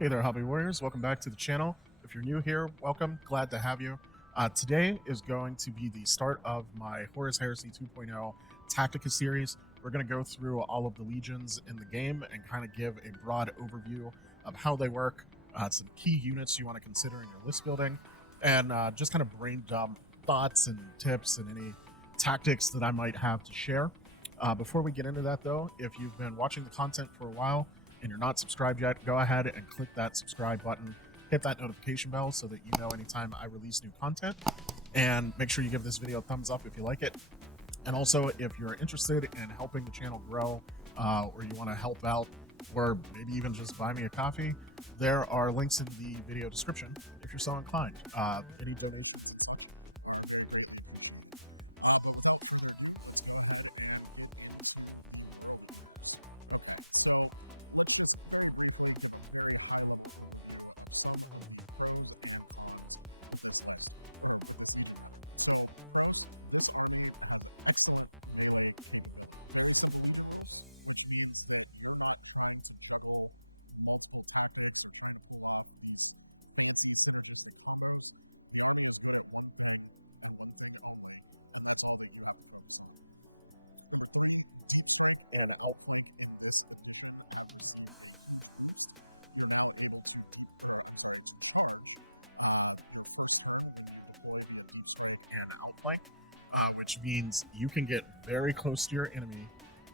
Hey there, Hobby Warriors. Welcome back to the channel. If you're new here, welcome. Glad to have you. Today is going to be the start of my Horus Heresy 2.0 Tactica series. We're going to go through all of the legions in the game and kind of give a broad overview of how they work, some key units you want to consider in your list building, and just kind of brain dump thoughts and tips and any tactics that I might have to share. Before we get into that, though, if you've been watching the content for a while, and you're not subscribed yet, go ahead and click that subscribe button, hit that notification bell so that you know anytime I release new content, and make sure you give this video a thumbs up if you like it. And also, if you're interested in helping the channel grow, or you want to help out, or maybe even just buy me a coffee, there are links in the video description if you're so inclined. Any donation. Outflank, which means you can get very close to your enemy.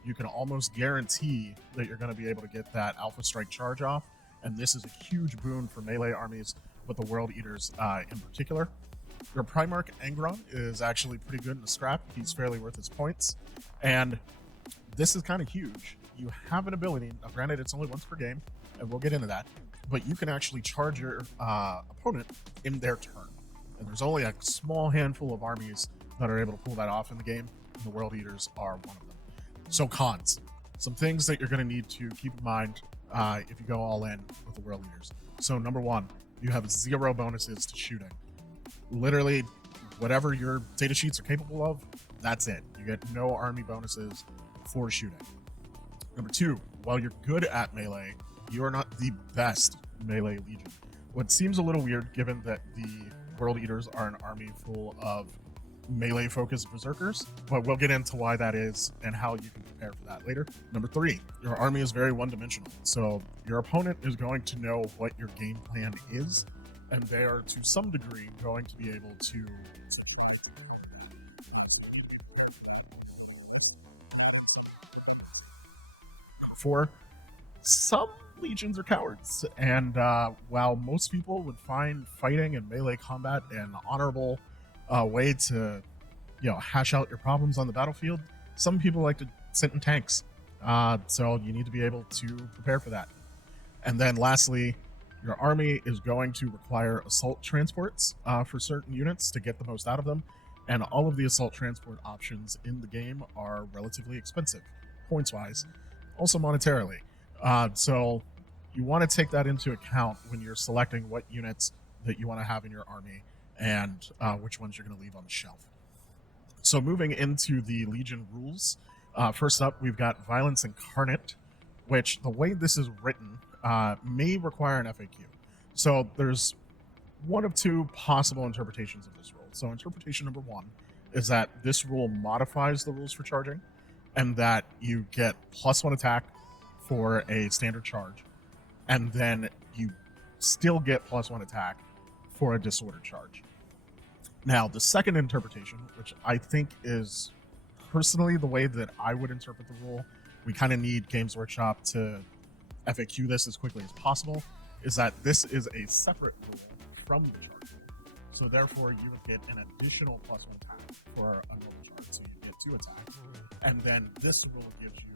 You can almost guarantee that you're going to be able to get that Alpha Strike charge off, and this is a huge boon for melee armies, but the World Eaters in particular. Your Primark Engron is actually pretty good in the scrap. He's fairly worth his points, and this is kind of huge. You have an ability, now granted it's only once per game, and we'll get into that, but you can actually charge your opponent in their turn. And there's only a small handful of armies that are able to pull that off in the game, and the World Eaters are one of them. So cons, some things that you're going to need to keep in mind if you go all in with the World Eaters. So number one, you have 0 bonuses to shooting. Literally, whatever your data sheets are capable of, that's it. You get no army bonuses for shooting. Number two, while you're good at melee, you are not the best melee legion. What seems a little weird given that the World Eaters are an army full of melee focused berserkers, but we'll get into why that is and how you can prepare for that later. Number three, your army is very one-dimensional, so your opponent is going to know what your game plan is, and they are to some degree going to be able to for some legions are cowards, and while most people would find fighting and melee combat an honorable way to, hash out your problems on the battlefield, some people like to sit in tanks. So you need to be able to prepare for that. And then lastly, your army is going to require assault transports for certain units to get the most out of them, and all of the assault transport options in the game are relatively expensive, points-wise, also monetarily. So you want to take that into account when you're selecting what units that you want to have in your army and which ones you're going to leave on the shelf. So moving into the Legion rules, first up we've got Violence Incarnate, which the way this is written may require an FAQ. So there's one of two possible interpretations of this rule. So interpretation number one is that this rule modifies the rules for charging, and that you get +1 attack for a standard charge, and then you still get +1 attack for a disordered charge. Now, the second interpretation, which I think is personally the way that I would interpret the rule, we kind of need Games Workshop to FAQ this as quickly as possible, is that this is a separate rule from the charge. So therefore, you would get an additional +1 attack for a normal charge, so you get 2 attacks. And then this rule gives you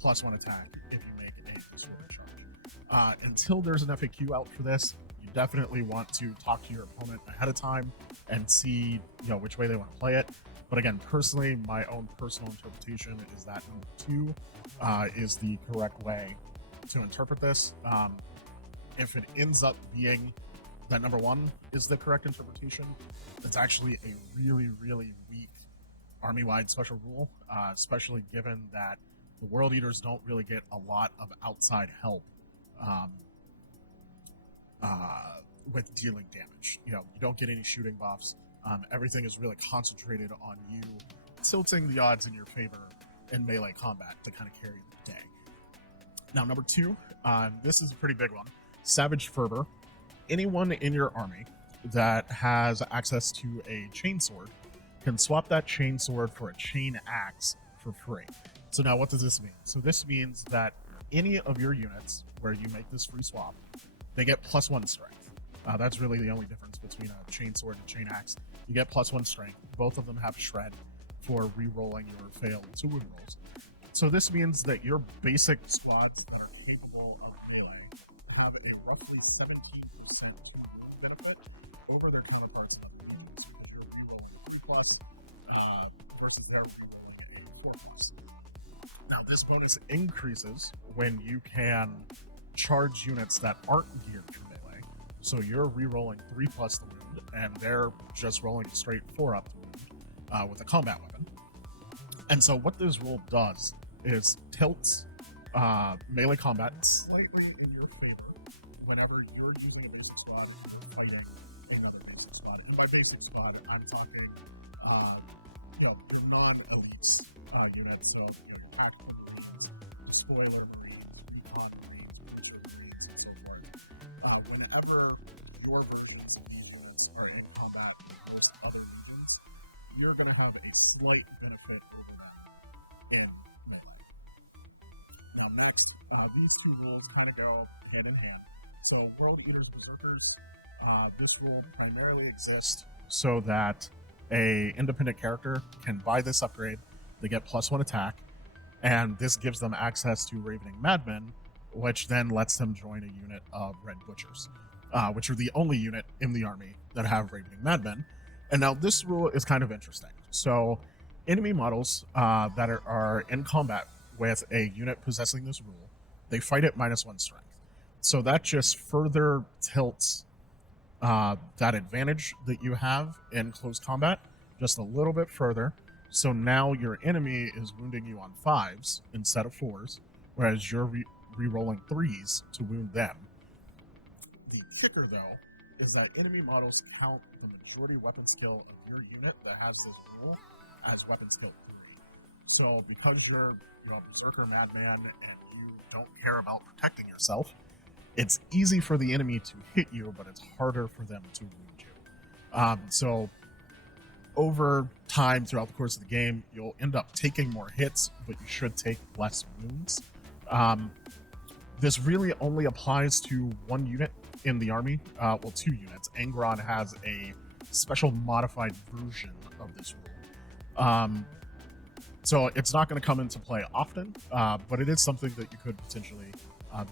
+1 attack if you make a disordered charge. Until there's an FAQ out for this, you definitely want to talk to your opponent ahead of time and see which way they want to play it. But again, personally, my own personal interpretation is that number 2 is the correct way to interpret this. If it ends up being that number 1 is the correct interpretation, that's actually a really, really weak army-wide special rule, especially given that the World Eaters don't really get a lot of outside help with dealing damage. You don't get any shooting buffs. Everything is really concentrated on you tilting the odds in your favor in melee combat to kind of carry the day. Now, number 2, this is a pretty big one. Savage Fervor. Anyone in your army that has access to a chainsword can swap that chainsword for a chain axe for free. So now what does this mean? So this means that any of your units where you make this free swap, they get +1 strength. That's really the only difference between a chainsword and chain axe. You get +1 strength. Both of them have shred for re-rolling your failed to wound rolls. So this means that your basic squads that are capable of melee have a roughly 17% benefit over their counterparts that are wounds, because you're re-rolling 3+, versus their re-rolling a 4+. Now this bonus increases when you can charge units that aren't geared for melee. So you're re-rolling 3+ the wound, and they're just rolling straight 4 up the wound with a combat weapon. And so what this rule does is tilts melee combat slightly in your favor whenever you're using a basic squad fighting another basic squad. And by basic squad, I'm talking the non-elites units, so tactical units, spoiler marines, recon marines, and so forth. Whenever your versions of these units are in combat with other units, you're going to have a slight benefit over them in melee. Now next, these two rules kind of go hand in hand. So World Eaters Berserkers, this rule primarily exists so that a independent character can buy this upgrade. They get +1 attack, and this gives them access to Ravening Madmen, which then lets them join a unit of Red Butchers, which are the only unit in the army that have Ravening Madmen. And now this rule is kind of interesting. So enemy models that are in combat with a unit possessing this rule, they fight at -1 strength. So that just further tilts that advantage that you have in close combat just a little bit further. So now your enemy is wounding you on 5s instead of 4s, whereas you're re-rolling 3s to wound them. The kicker, though, is that enemy models count the majority weapon skill of your unit that has this rule as weapon skill 3. So because you're Berserker Madman and you don't care about protecting yourself, it's easy for the enemy to hit you, but it's harder for them to wound you. So over time, throughout the course of the game, you'll end up taking more hits, but you should take less wounds. This really only applies to one unit in the army. Well, 2 units. Engron has a special modified version of this rule. So it's not going to come into play often, but it is something that you could potentially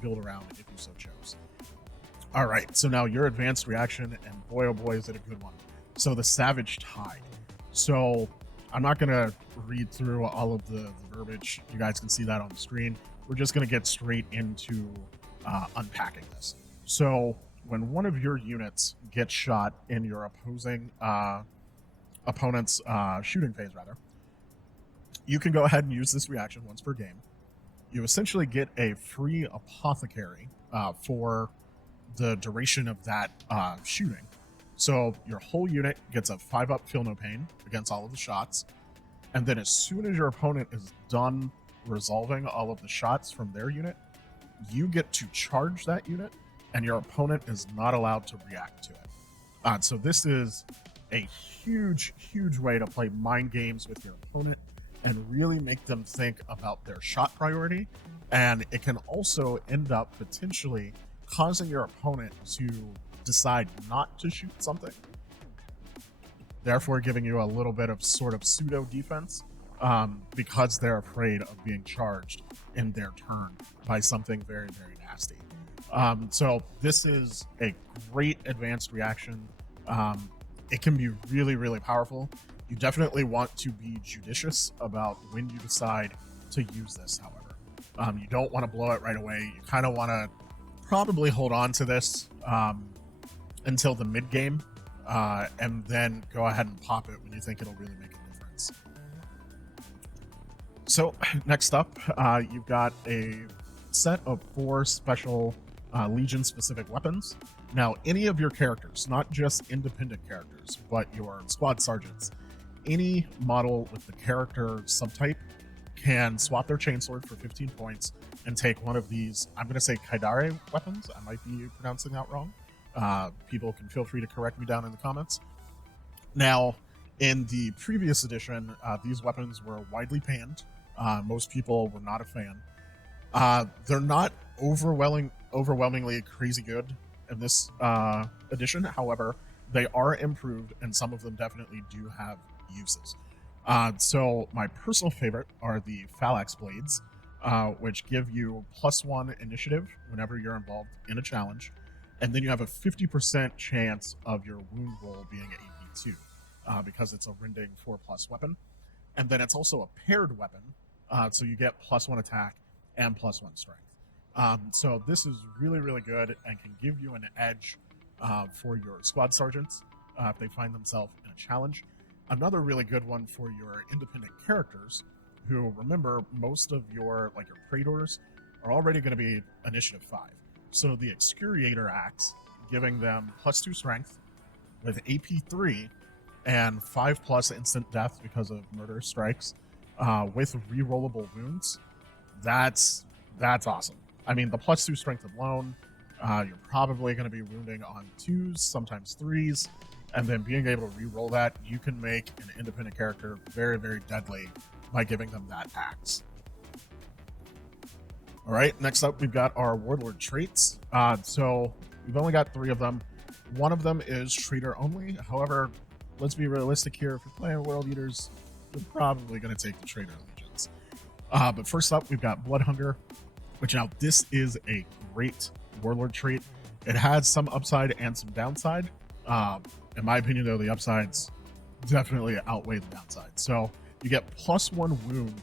build around if you so chose. All right, so now your advanced reaction, and boy, oh boy, is it a good one. So the Savage Tide. So I'm not going to read through all of the verbiage. You guys can see that on the screen. We're just going to get straight into unpacking this. So when one of your units gets shot in your opposing opponent's shooting phase, you can go ahead and use this reaction once per game. You essentially get a free apothecary for the duration of that shooting. So your whole unit gets a 5-up Feel No Pain against all of the shots, and then as soon as your opponent is done resolving all of the shots from their unit, you get to charge that unit, and your opponent is not allowed to react to it. So this is a huge way to play mind games with your opponent and really make them think about their shot priority. And it can also end up potentially causing your opponent to decide not to shoot something, therefore giving you a little bit of sort of pseudo defense, because they're afraid of being charged in their turn by something very nasty. So this is a great advanced reaction. It can be really powerful. You definitely want to be judicious about when you decide to use this, however. You don't want to blow it right away. You kind of want to probably hold on to this until the mid game, and then go ahead and pop it when you think it'll really make a difference. So next up, you've got a set of 4 special Legion specific weapons. Now, any of your characters, not just independent characters, but your squad sergeants, any model with the character subtype can swap their chainsword for 15 points and take one of these, I'm going to say Kaidare weapons. I might be pronouncing that wrong. People can feel free to correct me down in the comments. Now, in the previous edition, these weapons were widely panned. Most people were not a fan. They're not overwhelmingly crazy good in this edition. However, they are improved, and some of them definitely do have uses. So my personal favorite are the Phalanx Blades, which give you +1 initiative whenever you're involved in a challenge, and then you have a 50% chance of your wound roll being AP2 because it's a rending 4+ weapon, and then it's also a paired weapon, so you get +1 attack and +1 strength. So this is really, really good and can give you an edge for your squad sergeants if they find themselves in a challenge. Another really good one for your independent characters, who, remember, most of your Pretours are already going to be initiative 5. So the Excoriator Axe, giving them +2 strength with AP3 and 5+ instant death because of murder strikes, with rerollable wounds. That's awesome. I mean, the +2 strength alone, you're probably going to be wounding on 2s, sometimes 3s, and then being able to re-roll that, you can make an independent character very, very deadly by giving them that axe. All right, next up, we've got our Warlord Traits. So we've only got 3 of them. One of them is Traitor only. However, let's be realistic here. If you're playing World Eaters, you're probably going to take the Traitor Legions. But first up, we've got Blood Hunger, which now this is a great Warlord trait. It has some upside and some downside. In my opinion, though, the upsides definitely outweigh the downside. So you get +1 wound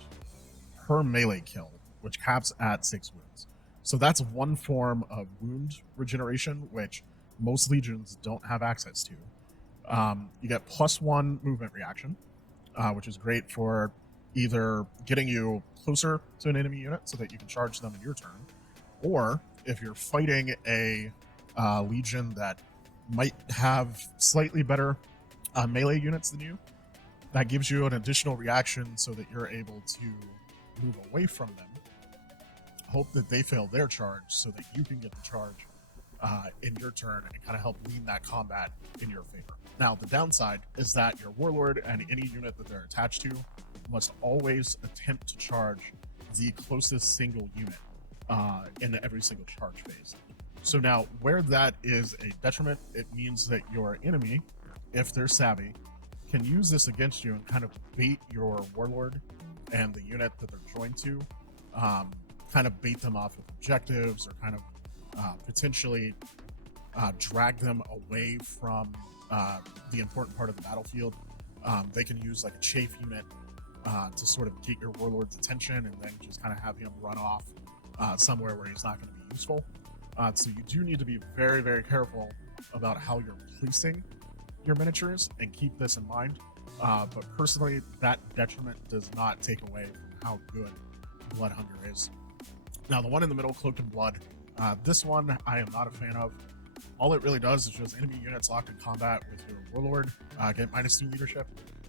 per melee kill, which caps at 6 wounds. So that's one form of wound regeneration, which most legions don't have access to. You get +1 movement reaction, which is great for either getting you closer to an enemy unit so that you can charge them in your turn, or if you're fighting a legion that might have slightly better melee units than you, that gives you an additional reaction so that you're able to move away from them, hope that they fail their charge so that you can get the charge in your turn and kind of help lead that combat in your favor. Now, the downside is that your Warlord and any unit that they're attached to must always attempt to charge the closest single unit in every single charge phase. So now, where that is a detriment, it means that your enemy, if they're savvy, can use this against you and kind of bait your Warlord and the unit that they're joined to, kind of bait them off with objectives, or kind of potentially drag them away from the important part of the battlefield. They can use like a chafe unit to sort of get your Warlord's attention and then just kind of have him run off somewhere where he's not going to be useful. So you do need to be very, very careful about how you're placing your miniatures and keep this in mind. But personally, that detriment does not take away from how good Blood Hunger is. Now, the one in the middle, Cloaked in Blood, this one I am not a fan of. All it really does is just enemy units locked in combat with your Warlord get -2 leadership,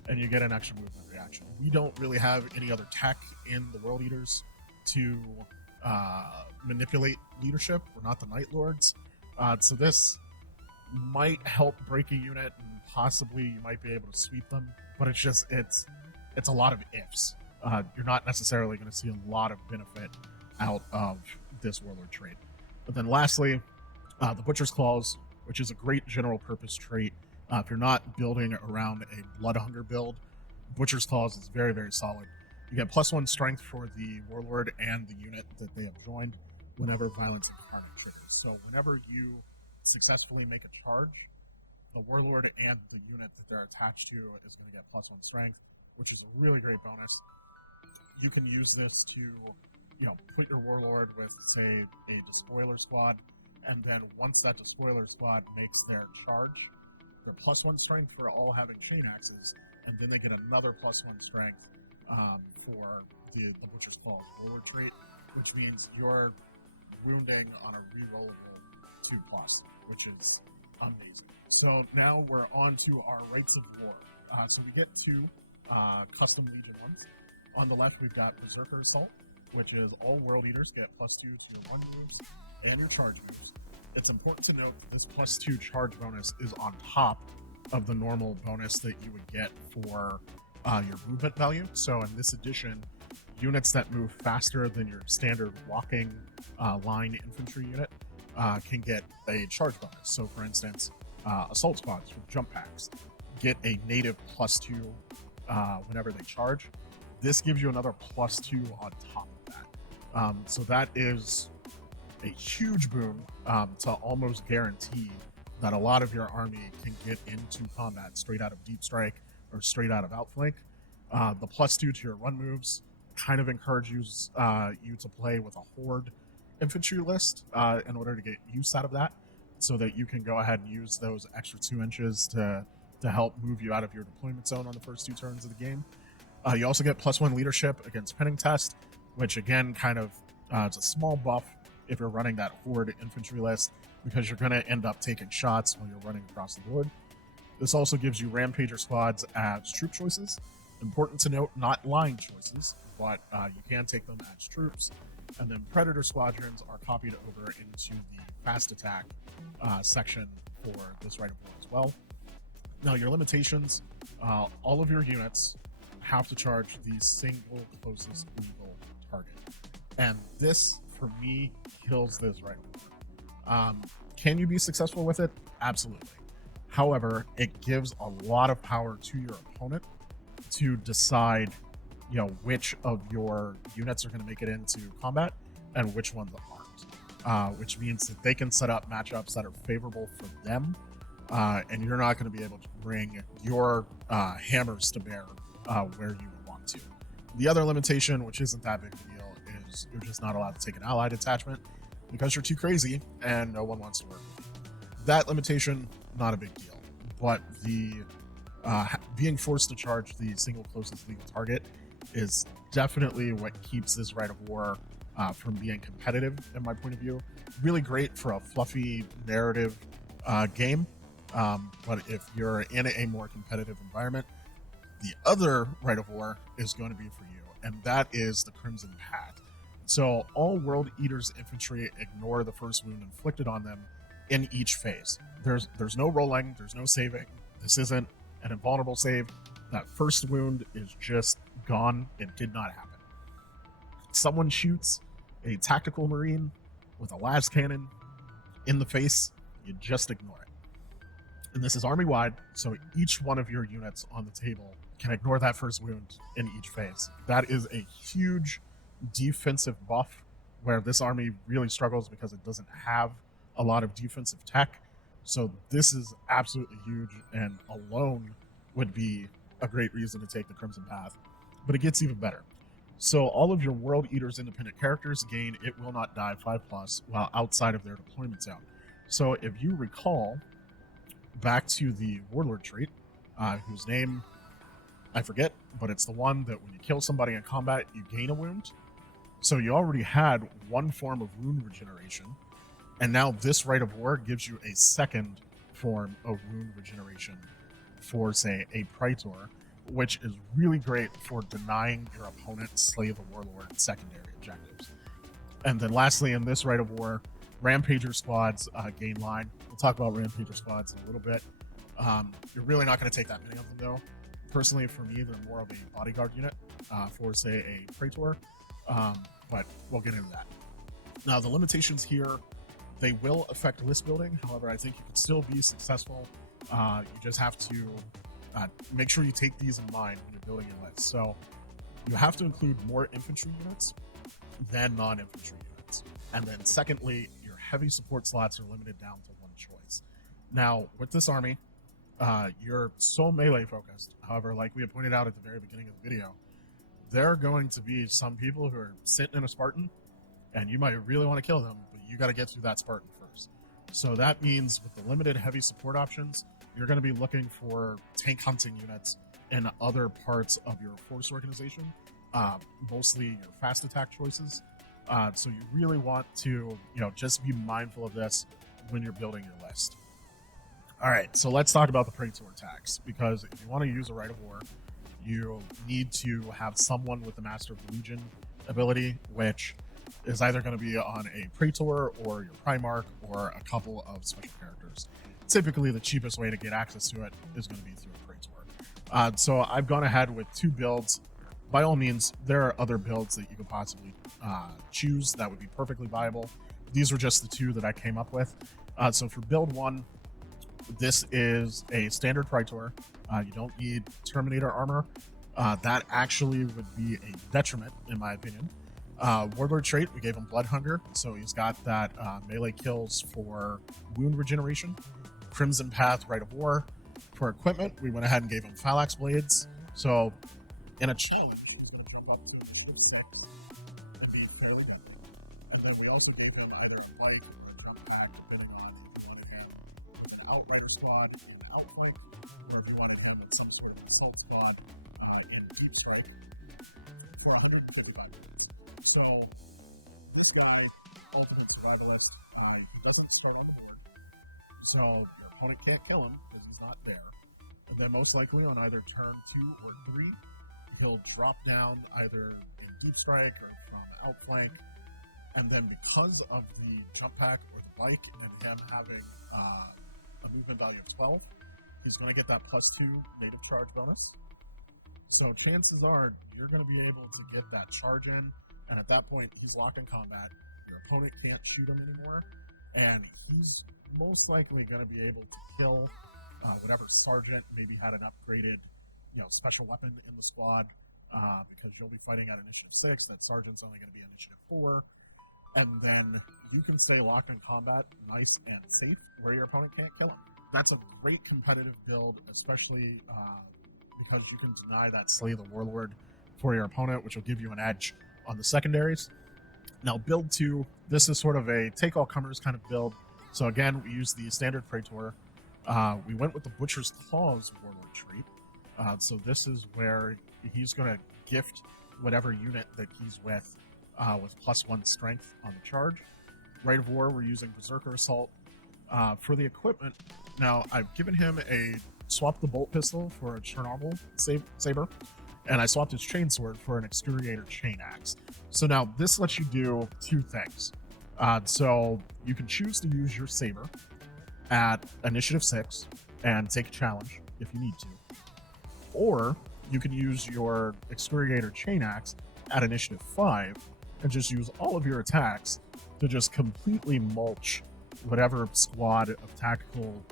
and you get an extra movement reaction. We don't really have any other tech in the World Eaters to manipulate leadership. We're not the Night Lords. So this might help break a unit, and possibly you might be able to sweep them, but it's a lot of ifs. You're not necessarily going to see a lot of benefit out of this Warlord trait. But then lastly, the Butcher's Claws, which is a great general purpose trait. If you're not building around a Blood Hunger build, Butcher's Claws is very, very solid. You get +1 strength for the Warlord and the unit that they have joined whenever Violence Incarnate triggers. So whenever you successfully make a charge, the Warlord and the unit that they're attached to is going to get +1 strength, which is a really great bonus. You can use this to, put your Warlord with, say, a Despoiler squad, and then once that Despoiler squad makes their charge, they're +1 strength for all having chain axes, and then they get another +1 strength for the Butcher's Claw Warlord trait, which means you're wounding on a rerollable 2+, which is amazing. So now we're on to our Rights of War. So we get 2 custom Legion ones. On the left, we've got Berserker Assault, which is all World Eaters get +2 to your run moves and your charge moves. It's important to note that this +2 charge bonus is on top of the normal bonus that you would get for your movement value. So in this edition, units that move faster than your standard walking line infantry unit can get a charge bonus. So for instance, assault squads with jump packs get a native +2 whenever they charge. This gives you another +2 on top of that. So that is a huge boon to almost guarantee that a lot of your army can get into combat straight out of Deep Strike or straight out of Outflank. The +2 to your run moves kind of encourages you to play with a horde infantry list in order to get use out of that, so that you can go ahead and use those extra 2 inches to help move you out of your deployment zone on the first 2 turns of the game. You also get +1 leadership against pinning test, which again kind of it's a small buff if you're running that horde infantry list, because you're going to end up taking shots while you're running across the board. This also gives you Rampager squads as troop choices. Important to note, not line choices, but you can take them as troops. And then Predator squadrons are copied over into the fast attack section for this Right of War as well. Now, your limitations, all of your units have to charge the single closest legal target. And this, for me, kills this Right of War. Can you be successful with it? Absolutely. However, it gives a lot of power to your opponent to decide, which of your units are going to make it into combat and which ones aren't. Which means that they can set up matchups that are favorable for them, and you're not going to be able to bring your hammers to bear where you would want to. The other limitation, which isn't that big of a deal, is you're just not allowed to take an allied attachment because you're too crazy and no one wants to work with you. That limitation, not a big deal, but the being forced to charge the single closest legal target is definitely what keeps this Right of War from being competitive, in my point of view. Really great for a fluffy narrative game, but if you're in a more competitive environment, the other Right of War is going to be for you, and that is the Crimson Path. So all World Eaters infantry ignore the first wound inflicted on them in each phase. There's no rolling, there's no saving. This isn't an invulnerable save. That first wound is just gone. It did not happen. Someone shoots a tactical marine with a las cannon in the face, you just ignore it. And this is army-wide, so each one of your units on the table can ignore that first wound in each phase. That is a huge defensive buff where this army really struggles because it doesn't have a lot of defensive tech. So this is absolutely huge, and alone would be a great reason to take the Crimson Path. But it gets even better. So all of your World Eaters independent characters gain It Will Not Die 5+ while outside of their deployment zone. So if you recall, back to the Warlord trait, whose name I forget, but it's the one that when you kill somebody in combat, you gain a wound. So you already had one form of wound regeneration, and now this Right of War gives you a second form of wound regeneration for, say, a Pretour, which is really great for denying your opponent Slay the Warlord secondary objectives. And then lastly, in this Right of War, Rampager squads gain line. We'll talk about Rampager squads in a little bit. You're really not going to take that many of them, though. Personally, for me, they're more of a bodyguard unit for, say, a Pretour, but we'll get into that. Now, the limitations here, they will affect list building. However, I think you can still be successful. You just have to make sure you take these in mind when you're building your list. So you have to include more infantry units than non-infantry units. And then secondly, your heavy support slots are limited down to one choice. Now, with this army, you're so melee focused. However, like we had pointed out at the very beginning of the video, there are going to be some people who are sitting in a Spartan, and you might really want to kill them, but you got to get through that Spartan first. So that means with the limited heavy support options, you're going to be looking for tank hunting units in other parts of your force organization, mostly your fast attack choices. So you really want to, just be mindful of this when you're building your list. All right, so let's talk about the Pretour attacks, because if you want to use a Rite of War, you need to have someone with the Master of the Legion ability, which is either going to be on a Pretour or your Primark or a couple of special characters. Typically, the cheapest way to get access to it is going to be through a Pretour. So I've gone ahead with 2 builds. By all means, there are other builds that you could possibly choose that would be perfectly viable. These were just the 2 that I came up with. So for build 1, this is a standard Pretour. You don't need Terminator armor. That actually would be a detriment, in my opinion. Warlord Trait, we gave him Blood Hunger, so he's got that melee kills for wound regeneration. Crimson Path, Rite of War. For equipment, we went ahead and gave him Phalanx Blades. So in a challenge, he's going to jump up to initiative 6 and be fairly good. And then we also gave him either a bike or a pack, depending on Outrider squad, Outflank, or if you wanted him in some sort of assault squad in Deep Strike for 155 minutes. So this guy, ultimate survivalist, doesn't start on the board. So your opponent can't kill him because he's not there. And then most likely on either turn 2 or 3, he'll drop down either in Deep Strike or from Outflank. And then because of the jump pack or the bike and him having a movement value of 12, he's going to get that +2 native charge bonus. So chances are you're going to be able to get that charge in, and at that point he's locked in combat. Your opponent can't shoot him anymore, and he's most likely going to be able to kill whatever sergeant maybe had an upgraded, special weapon in the squad, because you'll be fighting at initiative 6. That sergeant's only going to be initiative 4, and then you can stay locked in combat, nice and safe, where your opponent can't kill him. That's a great competitive build, especially because you can deny that Slay the Warlord for your opponent, which will give you an edge on the secondaries. Now, build 2, this is sort of a take-all-comers kind of build. So again, we use the standard Pretour. We went with the Butcher's Claws Warlord Trait. So this is where he's going to gift whatever unit that he's with +1 strength on the charge. Rite of War, we're using Berserker Assault. For the equipment, now I've given him a swap the bolt pistol for a Chernobyl saber, and I swapped his chainsword for an Excoriator chain axe. So now this lets you do 2 things. So you can choose to use your saber at initiative 6 and take a challenge if you need to, or you can use your Excoriator chain axe at initiative 5 and just use all of your attacks to just completely mulch whatever squad of tactical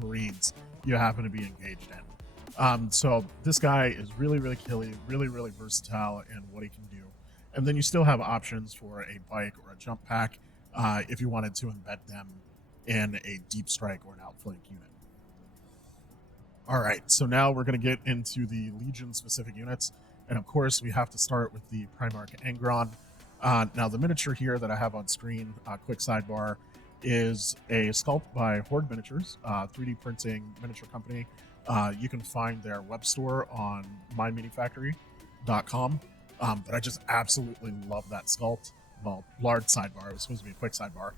Marines you happen to be engaged in. So this guy is really, really killy, really, really versatile in what he can do. And then you still have options for a bike or a jump pack if you wanted to embed them in a deep strike or an outflank unit. All right, so now we're going to get into the Legion-specific units. And of course, we have to start with the Primark Engron. Now, the miniature here that I have on screen, quick sidebar, is a sculpt by Horde Miniatures, 3D printing miniature company. You can find their web store on myminifactory.com. But I just absolutely love that sculpt. Well, large sidebar. It was supposed to be a quick sidebar.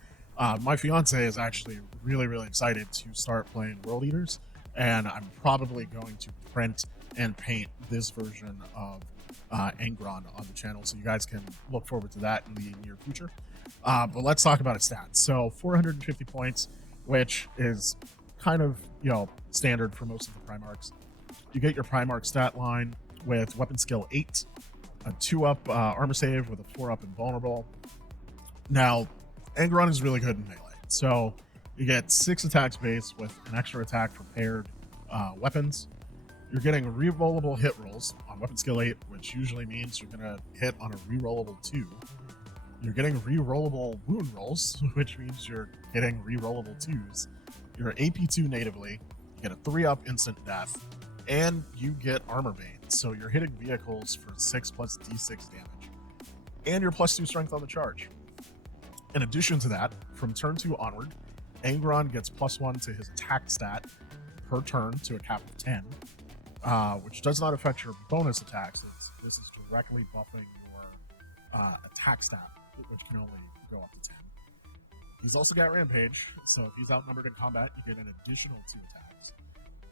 My fiance is actually really, really excited to start playing World Eaters, and I'm probably going to print and paint this version of Engron on the channel, so you guys can look forward to that in the near future. But let's talk about its stats. So 450 points, which is kind of, standard for most of the Primarchs. You get your Primarch stat line with weapon skill 8, a 2-up armor save with a 4-up invulnerable. Now, Engron is really good in melee. So you get 6 attacks base with an extra attack for paired weapons. You're getting rerollable hit rolls on weapon skill 8, which usually means you're going to hit on a rerollable 2. You're getting rerollable wound rolls, which means you're getting rerollable 2s. You're AP2 natively, you get a 3-up instant death, and you get armor bane. So you're hitting vehicles for 6 plus d6 damage. And you're +2 strength on the charge. In addition to that, from turn 2 onward, Engron gets +1 to his attack stat per turn to a cap of 10, which does not affect your bonus attacks. This is directly buffing your attack stat, which can only go up to 10. He's also got Rampage, so if he's outnumbered in combat, you get an additional 2 attacks.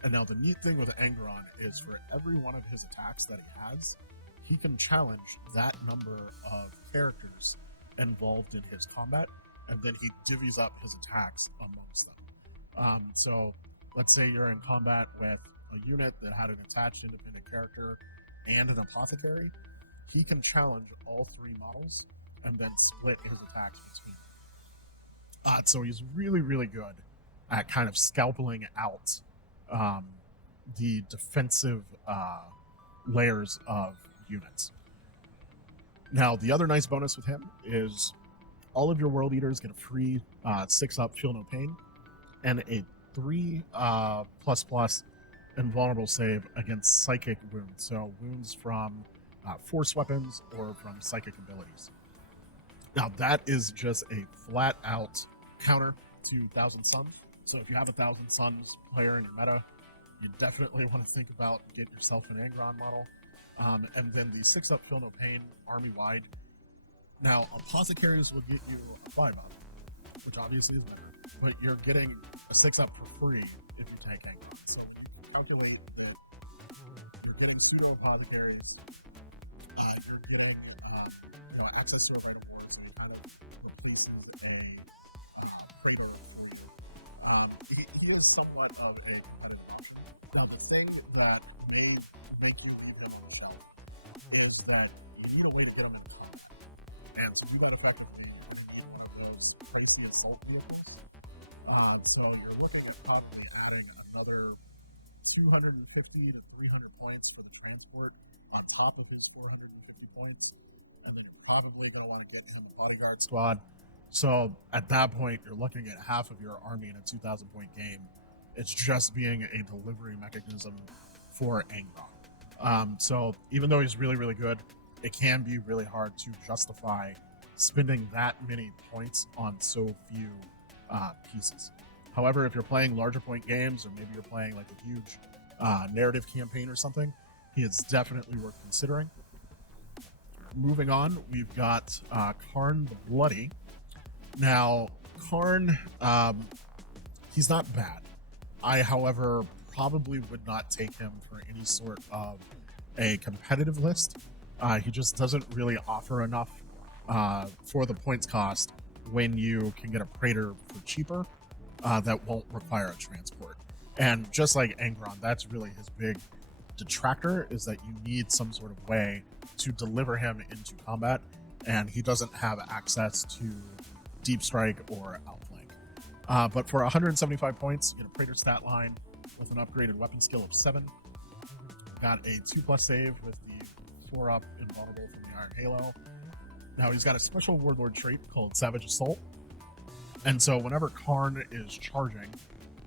And now the neat thing with Engron is for every one of his attacks that he has, he can challenge that number of characters involved in his combat, and then he divvies up his attacks amongst them. So let's say you're in combat with a unit that had an attached independent character and an apothecary. He can challenge all 3 models and then split his attacks between them. So he's really, really good at kind of scalpeling out the defensive layers of units. Now, the other nice bonus with him is all of your World Eaters get a free 6-up Feel No Pain and a 3++ invulnerable save against psychic wounds. So wounds from force weapons or from psychic abilities. Now, that is just a flat-out counter to 1,000 Suns. So if you have a 1,000 Suns player in your meta, you definitely want to think about getting yourself an Engron model. And then the 6-up Feel No Pain, army-wide. Now, apothecaries will get you a 5-up, which obviously is better, but you're getting a 6-up for free if you take Engron. So if you calculate that you're getting pseudo apothecaries, you're getting access to a fighter force that kind of replaces a Pretour. He is somewhat of a competitive option. Now, the thing that may make you leave him on the shelf is that you need a way to get him in the top. And to do that effectively, you need those pricey assault vehicles. So you're looking at probably adding another 250 to 300 points for the transport on top of his 450 points. And then you're probably going to want to get him bodyguard squad. So at that point, you're looking at half of your army in a 2,000-point game. It's just being a delivery mechanism for Engron. So even though he's really, really good, it can be really hard to justify spending that many points on so few pieces. However, if you're playing larger point games, or maybe you're playing like a huge narrative campaign or something, he is definitely worth considering. Moving on, we've got Karn the Bloody. Now, Karn, he's not bad. I, however, probably would not take him for any sort of a competitive list. He just doesn't really offer enough for the points cost when you can get a Praetor for cheaper that won't require a transport. And just like Engron, that's really his big detractor, is that you need some sort of way to deliver him into combat, and he doesn't have access to Deep Strike or Outflank. But for 175 points, you get a Praetor stat line with an upgraded weapon skill of 7. Got a 2+ save with the 4-up invulnerable from the Iron Halo. Now he's got a special Warlord trait called Savage Assault. And so whenever Karn is charging,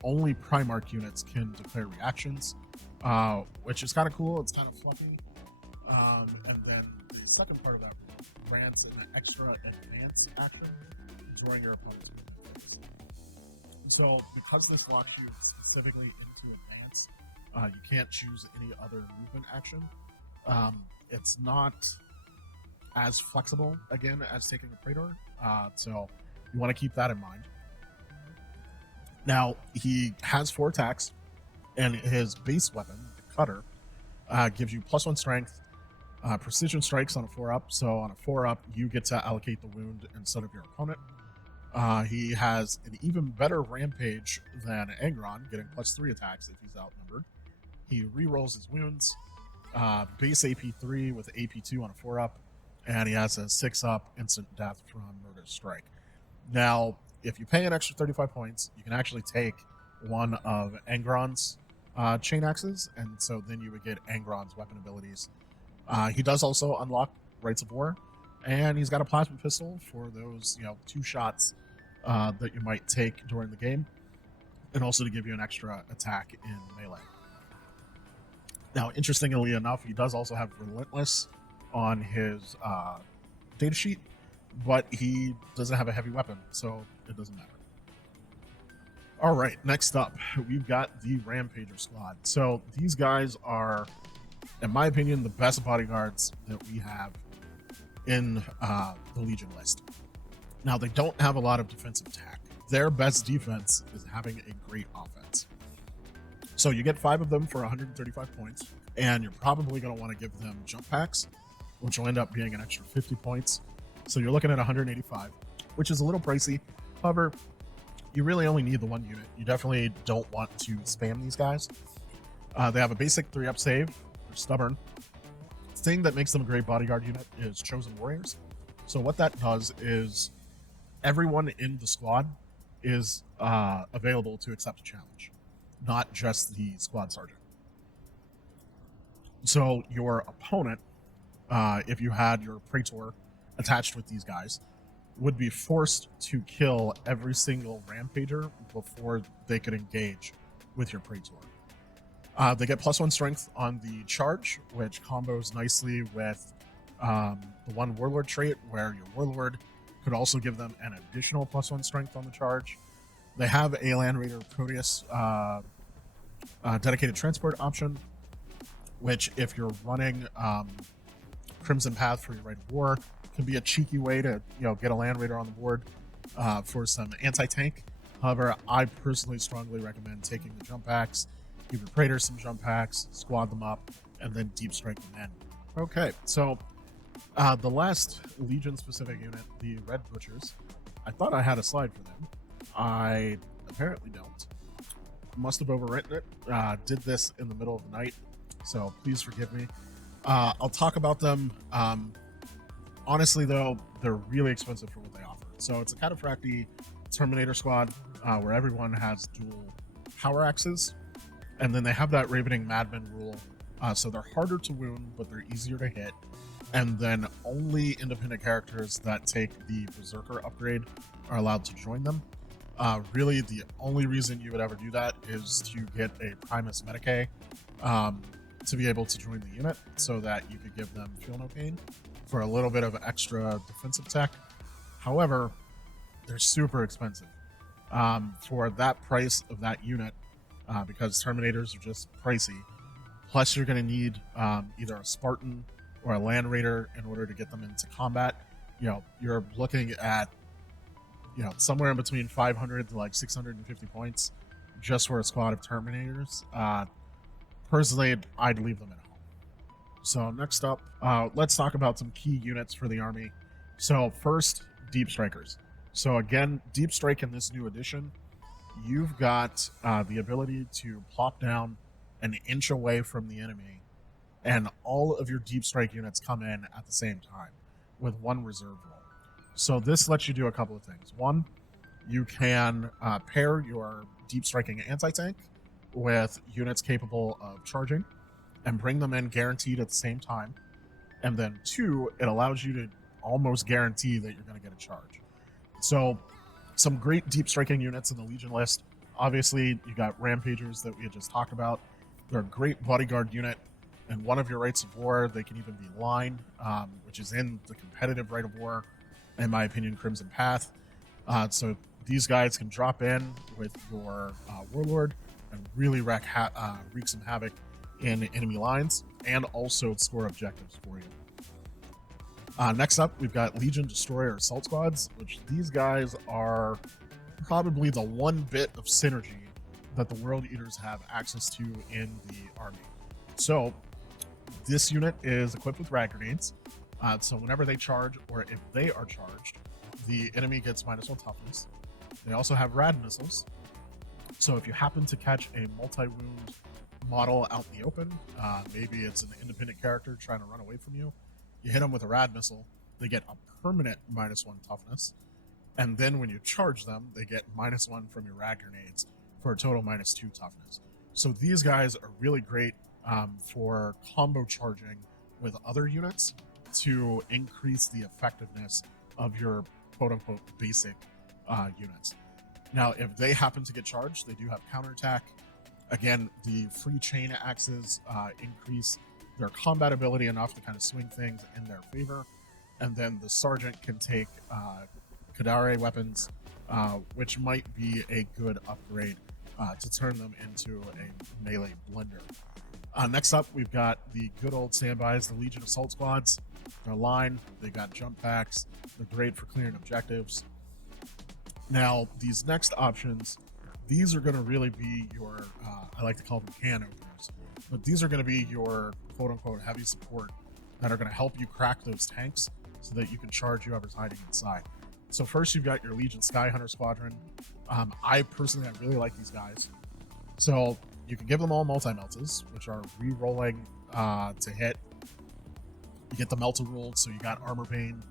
only Primark units can declare reactions, which is kind of cool. It's kind of fluffy. And then the second part of that grants an extra advance action during your opponent's movement phase. So because this locks you specifically into advance, you can't choose any other movement action. It's not as flexible, again, as taking a Praetor. So you want to keep that in mind. Now, he has 4 attacks, and his base weapon, the Cutter, gives you +1 strength, precision strikes on a 4-up. So on a 4-up, you get to allocate the wound instead of your opponent. He has an even better Rampage than Engron, getting +3 attacks if he's outnumbered. He rerolls his wounds, base AP3 with AP2 on a 4-up, and he has a 6-up instant death from Murderous Strike. Now, if you pay an extra 35 points, you can actually take one of Engron's chain axes, and so then you would get Engron's weapon abilities. He does also unlock Rites of War, and he's got a plasma pistol for those 2 shots that you might take during the game, and also to give you an extra attack in melee. Now, interestingly enough, he does also have Relentless on his datasheet, but he doesn't have a heavy weapon, so it doesn't matter. All right, next up, we've got the Rampager squad. So these guys are, in my opinion, the best bodyguards that we have in the Legion list. Now, they don't have a lot of defensive tech. Their best defense is having a great offense. So you get 5 of them for 135 points, and you're probably going to want to give them jump packs, which will end up being an extra 50 points. So you're looking at 185, which is a little pricey. However, you really only need the 1 unit. You definitely don't want to spam these guys. They have a basic 3-up save. They're stubborn. The thing that makes them a great bodyguard unit is Chosen Warriors. So what that does is everyone in the squad is available to accept a challenge, not just the squad sergeant. So your opponent, if you had your Pretour attached with these guys, would be forced to kill every single Rampager before they could engage with your Pretour. They get +1 strength on the charge, which combos nicely with the 1 Warlord trait, where your Warlord could also give them an additional +1 strength on the charge. They have a Land Raider Proteus dedicated transport option, which if you're running Crimson Path for your Rite of War, can be a cheeky way to get a Land Raider on the board for some anti-tank. However, I personally strongly recommend taking the jump packs, give your Praetors some jump packs, squad them up, and then deep strike them in. Okay, so the last Legion-specific unit, the Red Butchers, I thought I had a slide for them. I apparently don't. Must have overwritten it. Did this in the middle of the night, so please forgive me. I'll talk about them. Honestly, though, they're really expensive for what they offer. So it's a Cataphracti Terminator squad where everyone has dual power axes, and then they have that Ravening Madman rule. So they're harder to wound, but they're easier to hit. And then only independent characters that take the Berserker upgrade are allowed to join them. Really, the only reason you would ever do that is to get a Primus Medicae to be able to join the unit, so that you could give them Feel No Pain for a little bit of extra defensive tech. However, they're super expensive for that price of that unit, because Terminators are just pricey. Plus, you're going to need either a Spartan or a Land Raider in order to get them into combat. You're looking at somewhere in between 500 to like 650 points just for a squad of Terminators. Personally, I'd leave them at home. So next up, let's talk about some key units for the army. So first, Deep Strikers. So again, Deep Strike in this new edition, you've got the ability to plop down an inch away from the enemy, and all of your Deep Strike units come in at the same time with 1 reserve roll. So this lets you do a couple of things. One, you can pair your Deep Striking anti-tank with units capable of charging and bring them in guaranteed at the same time. And then 2, it allows you to almost guarantee that you're going to get a charge. So some great deep striking units in the Legion list. Obviously, you got Rampagers that we had just talked about. They're a great bodyguard unit. And one of your Rites of War, they can even be Line, which is in the competitive Rite of War, in my opinion, Crimson Path. So these guys can drop in with your Warlord and really wreak some havoc in enemy lines, and also score objectives for you. Next up, we've got Legion Destroyer Assault Squads, which these guys are probably the one bit of synergy that the World Eaters have access to in the army. So this unit is equipped with rad grenades. So whenever they charge, or if they are charged, the enemy gets -1 toughness. They also have rad missiles. So if you happen to catch a multi-wound model out in the open, maybe it's an independent character trying to run away from you, you hit them with a rad missile, they get a permanent -1 toughness, and then when you charge them, they get -1 from your rad grenades for a total -2 toughness. So these guys are really great for combo charging with other units to increase the effectiveness of your quote-unquote basic units. Now, if they happen to get charged, they do have counterattack. Again, the free chain axes increase their combat ability enough to kind of swing things in their favor. And then the sergeant can take Kadare weapons, which might be a good upgrade to turn them into a melee blender. Next up, we've got the good old standbys, the Legion Assault Squads. They're line, they got jump packs, they're great for clearing objectives. Now, these next options, these are going to really be your, I like to call them can openers, but these are going to be your quote unquote heavy support that are going to help you crack those tanks so that you can charge whoever's hiding inside. So first, you've got your Legion Skyhunter Squadron. I personally, I really like these guys. So you can give them all multi-meltas, which are re-rolling to hit. You get the melta ruled, so you got armor bane,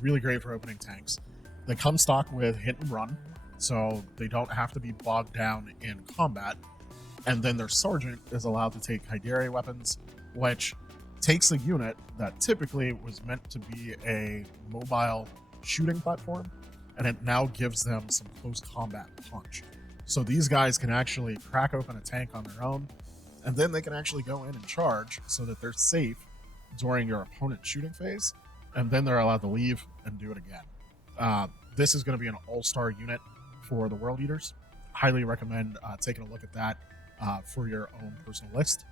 really great for opening tanks. They come stock with hit and run, so they don't have to be bogged down in combat. And then their sergeant is allowed to take Hyderi weapons, which takes a unit that typically was meant to be a mobile shooting platform, and it now gives them some close combat punch. So these guys can actually crack open a tank on their own, and then they can actually go in and charge so that they're safe during your opponent's shooting phase, and then they're allowed to leave and do it again. This is going to be an all-star unit for the World Eaters. Highly recommend taking a look at that for your own personal list.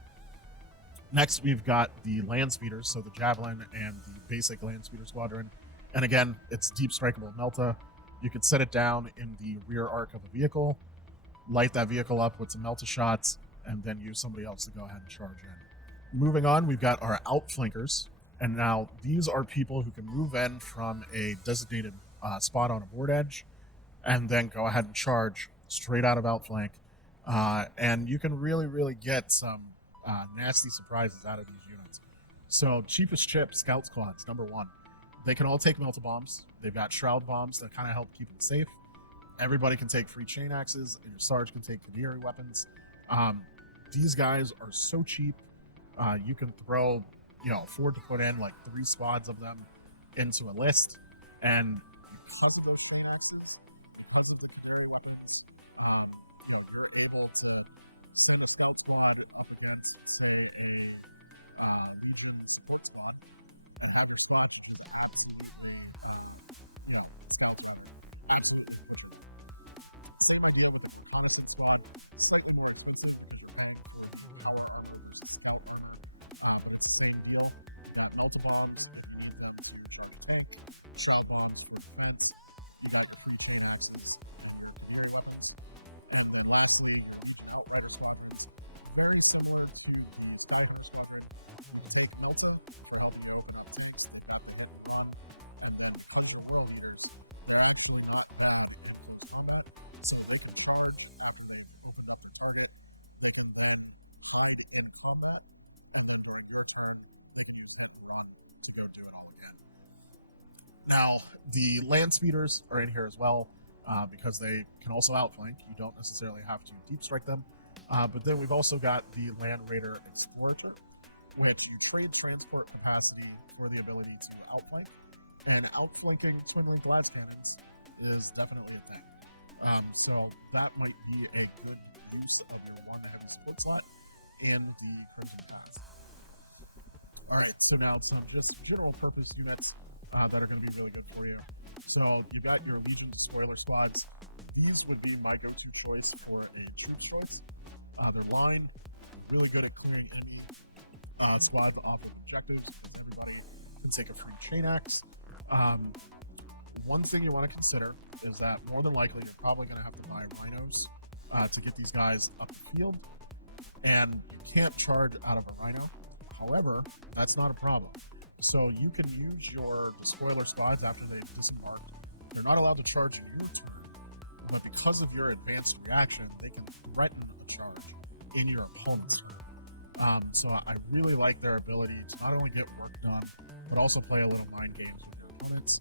Next, we've got the Land Speeders, so the Javelin and the basic Land Speeder Squadron. And again, it's deep strikeable Melta. You could set it down in the rear arc of a vehicle, light that vehicle up with some Melta shots, and then use somebody else to go ahead and charge in. Moving on, we've got our Outflankers. And now these are people who can move in from a designated spot on a board edge and then go ahead and charge straight out of Outflank. And you can really, really get some nasty surprises out of these units. So cheapest chip, Scout Squads, number one. They can all take Melta Bombs. They've got Shroud Bombs that kind of help keep them safe. Everybody can take free chain axes, and your Sarge can take Kadiri weapons. These guys are so cheap. You can throw, afford to put in like 3 squads of them into a list, and because of those chain axes, because of the Kadiri weapons, you're able to send a scout squad up against, say, a Legion support squad, and have your squad just happy to scout squad. Absolutely delicious. Same idea with the Honest squad, slightly more expensive. Shell bombs with threads, you got the free chain axes, your weapons, and then lastly, Outrider squadrons. Very similar to the Skyrim squadron. Take Delta, but also takes the back of the run, and then other world leaders, they're actually not that into combat, so they can charge after they open up the target, they can then hide in combat, and then during your turn, they can use hit and run to go do it all again. Now, the Land Speeders are in here as well because they can also outflank. You don't necessarily have to deep strike them. But then we've also got the Land Raider Explorator, which you trade transport capacity for the ability to outflank. And outflanking twin-link glass cannons is definitely a thing. So that might be a good use of your one heavy support slot in the Crimson class. Alright, so now some just general purpose units that are going to be really good for you. So you've got your Legion Spoiler Squads. These would be my go-to choice for a troop choice. They're line, really good at clearing any squad off of objectives. Everybody can take a free chain axe. One thing you want to consider is that more than likely you're probably going to have to buy rhinos to get these guys up the field, and you can't charge out of a rhino. However, that's not a problem. So you can use your spoiler squads after they've disembarked. They're not allowed to charge in your turn, but because of your advanced reaction, they can threaten a charge in your opponent's turn. So I really like their ability to not only get work done, but also play a little mind games with your opponents.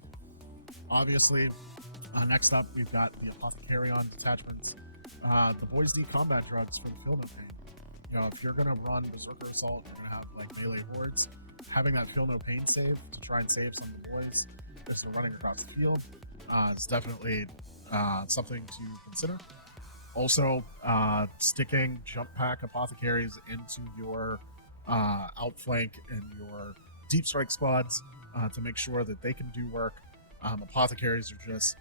Obviously, next up, we've got the Apothecarion detachments. The Boys D combat drugs for the Field of Pain. If you're going to run Berserker Assault, you're going to have like melee hordes. Having that Feel No Pain save to try and save some of the boys as they're running across the field is definitely something to consider. Also, sticking jump pack apothecaries into your outflank and your deep strike squads to make sure that they can do work. Apothecaries are just,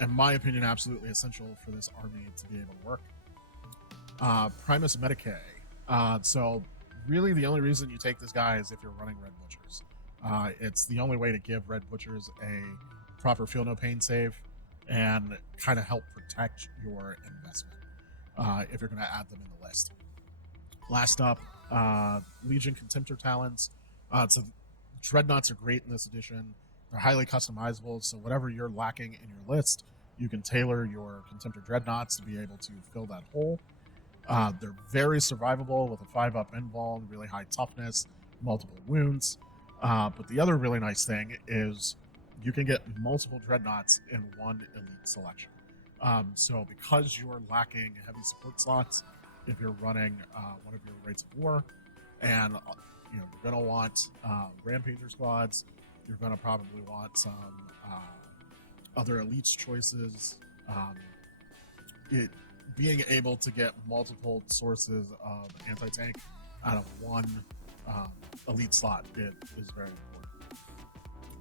in my opinion, absolutely essential for this army to be able to work. Primus Medicae. So really the only reason you take this guy is if you're running Red Butchers. It's the only way to give Red Butchers a proper Feel No Pain save. and kind of help protect your investment if you're going to add them in the list. Last up, Legion Contemptor Talents. So Dreadnoughts are great in this edition. They're highly customizable, so whatever you're lacking in your list, you can tailor your Contemptor Dreadnoughts to be able to fill that hole. They're very survivable with a 5-up invuln, really high toughness, multiple wounds. But the other really nice thing is you can get multiple Dreadnoughts in one elite selection. So because you're lacking heavy support slots, if you're running one of your Rites of War, and you're going to want Rampager squads, you're going to probably want some other elites choices. Being able to get multiple sources of anti-tank out of one elite slot is very important.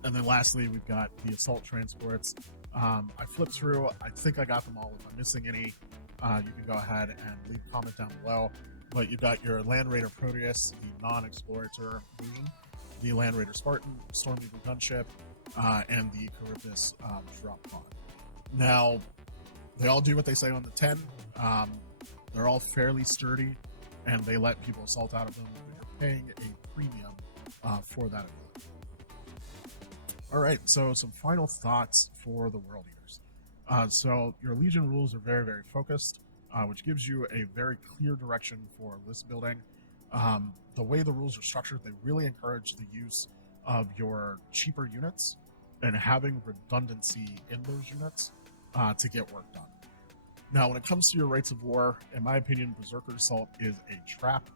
And then lastly, we've got the assault transports. I flipped through. I think I got them all. If I'm missing any, you can go ahead and leave a comment down below. But you've got your Land Raider Proteus, the non-explorator version, the Land Raider Spartan, Stormweaver Gunship, and the Charybdis drop pod. Now, they all do what they say on the 10. They're all fairly sturdy, and they let people assault out of them, but you're paying a premium for that ability. All right, so some final thoughts for the World Eaters. So your Legion rules are very, very focused, which gives you a very clear direction for list building. The way the rules are structured, they really encourage the use of your cheaper units and having redundancy in those units to get work done. Now, when it comes to your Rites of War, in my opinion, Berserker Assault is a trap.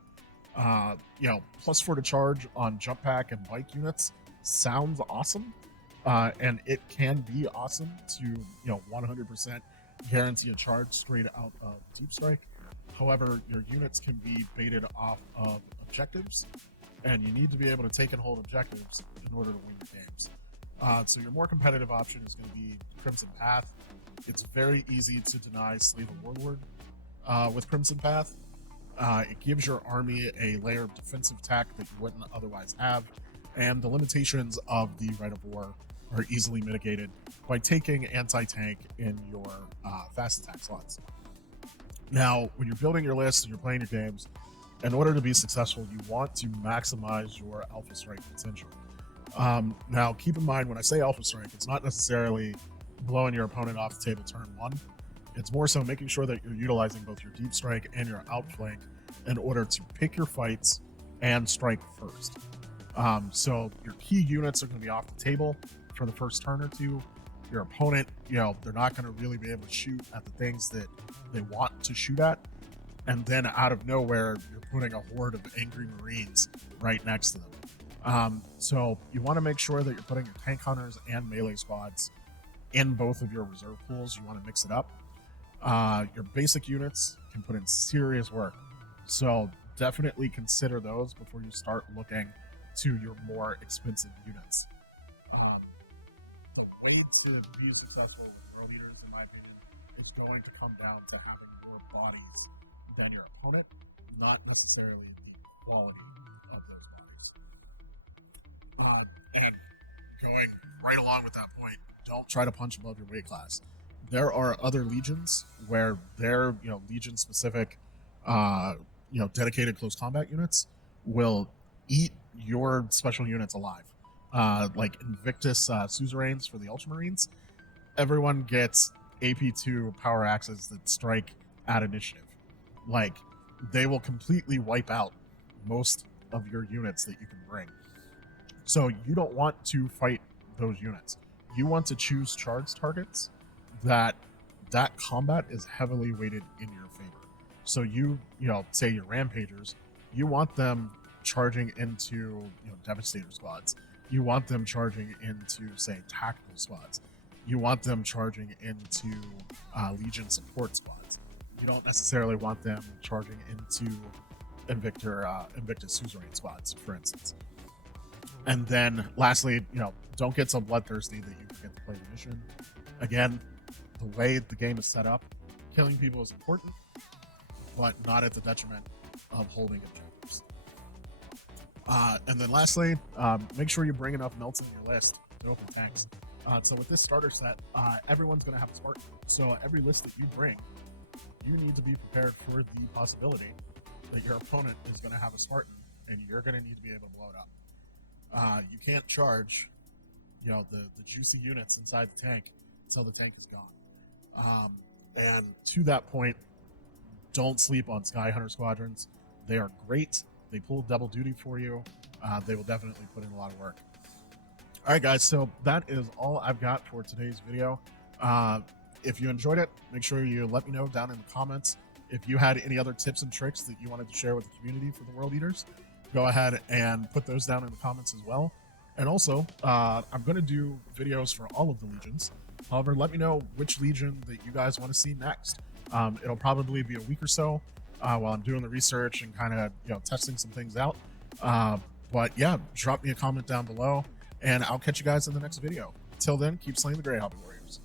+4 to charge on jump pack and bike units sounds awesome, and it can be awesome to 100% guarantee a charge straight out of Deep Strike. However, your units can be baited off of objectives, and you need to be able to take and hold objectives in order to win your games. So your more competitive option is going to be Crimson Path. It's very easy to deny Slay the Warlord with Crimson Path. It gives your army a layer of defensive tech that you wouldn't otherwise have, and the limitations of the Rite of War are easily mitigated by taking anti-tank in your fast attack slots. Now, when you're building your list and you're playing your games, in order to be successful, you want to maximize your Alpha Strike potential. Now, keep in mind, when I say Alpha Strike, it's not necessarily blowing your opponent off the table turn one. It's more so making sure that you're utilizing both your Deep Strike and your Outflank in order to pick your fights and strike first. So your key units are going to be off the table for the first turn or two. Your opponent, they're not going to really be able to shoot at the things that they want to shoot at. And then out of nowhere, you're putting a horde of angry Marines right next to them. So you want to make sure that you're putting your tank hunters and melee squads in both of your reserve pools. You want to mix it up. Your basic units can put in serious work. So definitely consider those before you start looking to your more expensive units. The way to be successful with World Eaters, in my opinion, is going to come down to having more bodies than your opponent, not necessarily the quality of those bodies. And going right along with that point, don't try to punch above your weight class. There are other legions where their legion specific dedicated close combat units will eat your special units alive. Like Invictus suzerains for the Ultramarines, everyone gets AP2 power axes that strike at initiative. Like, they will completely wipe out most of your units that you can bring. So you don't want to fight those units. You want to choose charge targets that combat is heavily weighted in your favor. So say your Rampagers, you want them charging into Devastator squads. You want them charging into, say, tactical squads. You want them charging into Legion support squads. You don't necessarily want them charging into Invictus suzerain squads, for instance. And then lastly, don't get so bloodthirsty that you forget to play the mission. Again, the way the game is set up, killing people is important, but not at the detriment of holding objectives. And then lastly, make sure you bring enough melts in your list to open tanks. So with this starter set, everyone's going to have a Spartan. So every list that you bring, you need to be prepared for the possibility that your opponent is going to have a Spartan, and you're going to need to be able to blow it up. You can't charge, the juicy units inside the tank until the tank is gone. And to that point, don't sleep on Sky Hunter Squadrons. They are great. They pull double duty for you. They will definitely put in a lot of work. All right, guys, so that is all I've got for today's video. If you enjoyed it, make sure you let me know down in the comments. If you had any other tips and tricks that you wanted to share with the community for the World Eaters, go ahead and put those down in the comments as well. And also, I'm going to do videos for all of the legions. However, let me know which legion that you guys want to see next. It'll probably be a week or so while I'm doing the research and kind of testing some things out. But yeah, drop me a comment down below, and I'll catch you guys in the next video. Till then, keep slaying the Grey Hobby Warriors.